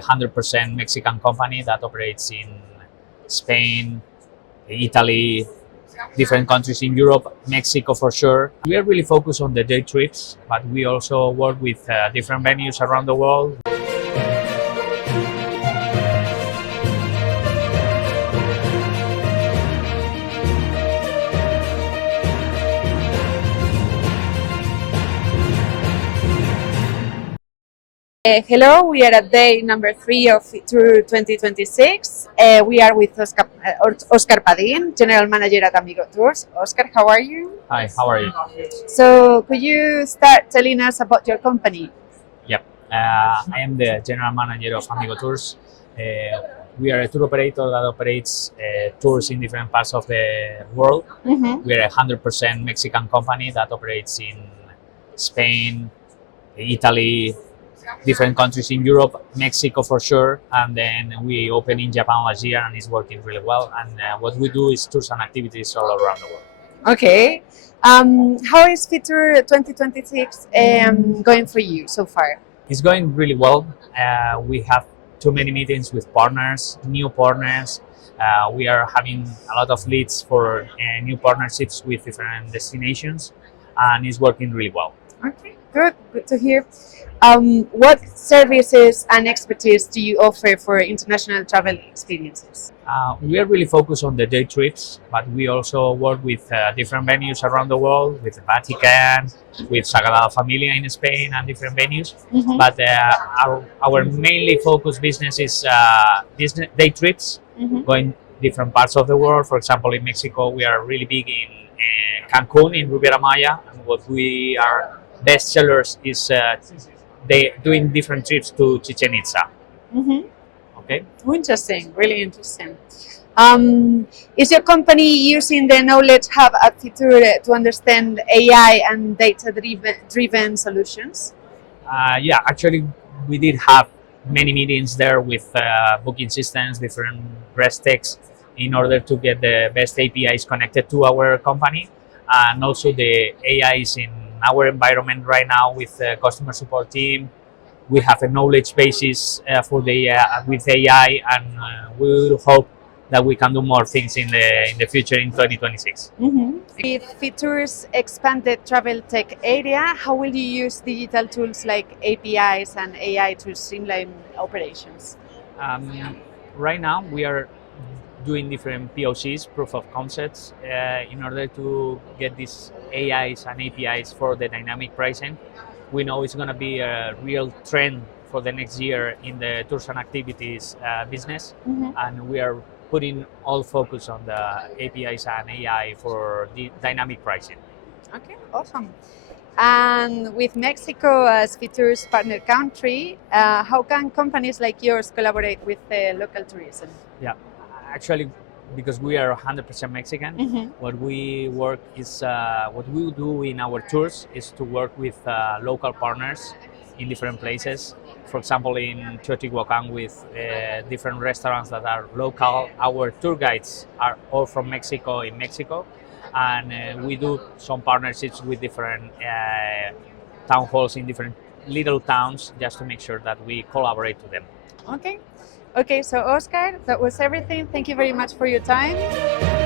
100% Mexican company that operates in Spain, Italy, different countries in Europe, Mexico for sure. We are really focused on the day trips, but we also work with different venues around the world. Hello, we are at day number 3 of Tour 2026. We are with Oscar Padin, General Manager at Amigo Tours. Oscar, how are you? Hi, how are you? So, could you start telling us about your company? Yep, I am the General Manager of Amigo Tours. We are a tour operator that operates tours in different parts of the world. We are a 100% Mexican company that operates in Spain, Italy, different countries in Europe, Mexico for sure, and then we opened in Japan last year and it's working really well. And what we do is tours and activities all around the world. Okay. How is Tour 2026 going for you so far? It's going really well. We have too many meetings with partners, new partners. We are having a lot of leads for new partnerships with different destinations, and it's working really well. Okay, good to hear. What services and expertise do you offer for international travel experiences? We are really focused on the day trips, but we also work with different venues around the world, with the Vatican, with Sagrada Familia in Spain and different venues. But our mainly focused business is business day trips, going different parts of the world. For example, in Mexico, we are really big in Cancun, in Riviera, and what we are best sellers is they doing different trips to Chichén Itzá. Okay. Interesting, really interesting. Is your company using the knowledge hub at Fitur to understand AI and data-driven solutions? Yeah, actually, we did have many meetings there with booking systems, different REST techs, in order to get the best APIs connected to our company, and also the AIs in our environment right now with the customer support team. We have a knowledge basis for with AI, and we will hope that we can do more things in the future in 2026. With Fitur's expanded travel tech area, how will you use digital tools like APIs and AI to streamline operations? Right now, we are doing different POCs, proof of concepts, in order to get these AIs and APIs for the dynamic pricing. We know it's going to be a real trend for the next year in the tours and activities business, and we are putting all focus on the APIs and AI for the dynamic pricing. Okay, awesome. And with Mexico as Fitur's partner country, how can companies like yours collaborate with local tourism? Yeah. Actually, because we are 100% Mexican, what we do in our tours is to work with local partners in different places. For example, in Teotihuacan with different restaurants that are local. Our tour guides are all from Mexico in Mexico, and we do some partnerships with different town halls in different little towns just to make sure that we collaborate to them. Okay, so Oscar, that was everything. Thank you very much for your time.